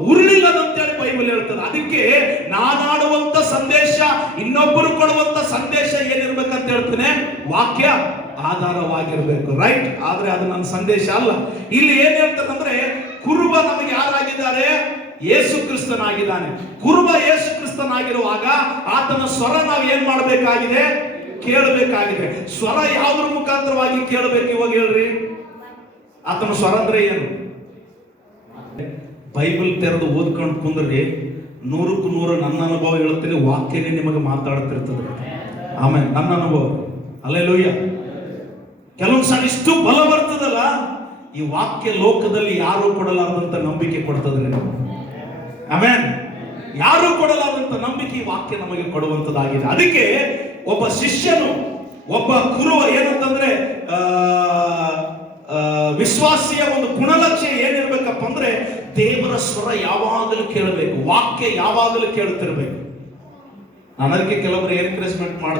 ಉರುಳಿಲ್ಲದಂತೇಳಿ Bible ಹೇಳ್ತದೆ. ಅದಕ್ಕೆ ನಾನಾಡುವಂತ ಸಂದೇಶ, ಇನ್ನೊಬ್ಬರು ಕೊಡುವಂತ ಸಂದೇಶ ಏನಿರ್ಬೇಕಂತ ಹೇಳ್ತೇನೆ? ವಾಕ್ಯ ಆಧಾರವಾಗಿರ್ಬೇಕು. ರೈಟ್ ಆದ್ರೆ ಅದು ನನ್ನ ಸಂದೇಶ ಅಲ್ಲ. ಇಲ್ಲಿ ಏನ್ ಹೇಳ್ತದಂದ್ರೆ, ಕುರುಬ ನಮಗೆ ಯಾರಾಗಿದ್ದಾರೆ? ಯೇಸು ಕ್ರಿಸ್ತನಾಗಿದ್ದಾನೆ. ಕುರುಬ ಯೇಸು ಕ್ರಿಸ್ತನಾಗಿರುವಾಗ ಆತನ ಸ್ವರ ನಾವು ಏನ್ ಮಾಡಬೇಕಾಗಿದೆ? ಕೇಳಬೇಕಾಗಿದೆ. ಸ್ವರ ಯಾವ್ದ್ರ ಮುಖಾಂತರವಾಗಿ ಕೇಳಬೇಕು ಇವಾಗ ಹೇಳ್ರಿ. ಆತನ ಸ್ವರ ಅಂದ್ರೆ ಏನು? ಬೈಬಲ್ ತೆರೆದು ಓದ್ಕೊಂಡು ಕುಂದ್ರಿ ನೂರಕ್ಕೂ ನೂರು ನನ್ನ ಅನುಭವ ಹೇಳುತ್ತೇನೆ ವಾಕ್ಯನೇ ನಿಮಗೆ ಮಾತಾಡ್ತಿರ್ತದೆ. ಆಮೇಲೆ ನನ್ನ ಅನುಭವ. ಅಲ್ಲೇ ಲೋಯ್ಯ ಕೆಲವೊಂದು ಸಲ ಇಷ್ಟು ಬಲ ಬರ್ತದಲ್ಲ ಈ ವಾಕ್ಯ ಲೋಕದಲ್ಲಿ ಯಾರು ಕೊಡಲಾರದಂತ ನಂಬಿಕೆ ಕೊಡ್ತದೆ ನಿಮಗೆ. ಆಮೇನ್ ಯಾರು ಕೊಡಲಾರದಂತ ನಂಬಿಕೆ ಈ ವಾಕ್ಯ ನಮಗೆ ಕೊಡುವಂತದ್ದಾಗಿದೆ. ಅದಕ್ಕೆ ಒಬ್ಬ ಶಿಷ್ಯನು ಒಬ್ಬ ಕುರುವ ಏನಂತಂದ್ರೆ ಆ, ವಿಶ್ವಾಸಿಯ ಒಂದು ಗುಣಲಕ್ಷಣ ಏನಿರ್ಬೇಕಪ್ಪ ಅಂದ್ರೆ ದೇವರ ಸ್ವರ ಯಾವಾಗಲೂ ಕೇಳಬೇಕು ವಾಕ್ಯ ಯಾವಾಗಲೂ ಕೇಳ್ತಿರ್ಬೇಕು. ನಾನು ಅದಕ್ಕೆ ಕೆಲವರು ಎನ್ಕರೇಜ್ಮೆಂಟ್ ಮಾಡ್ತಾರೆ?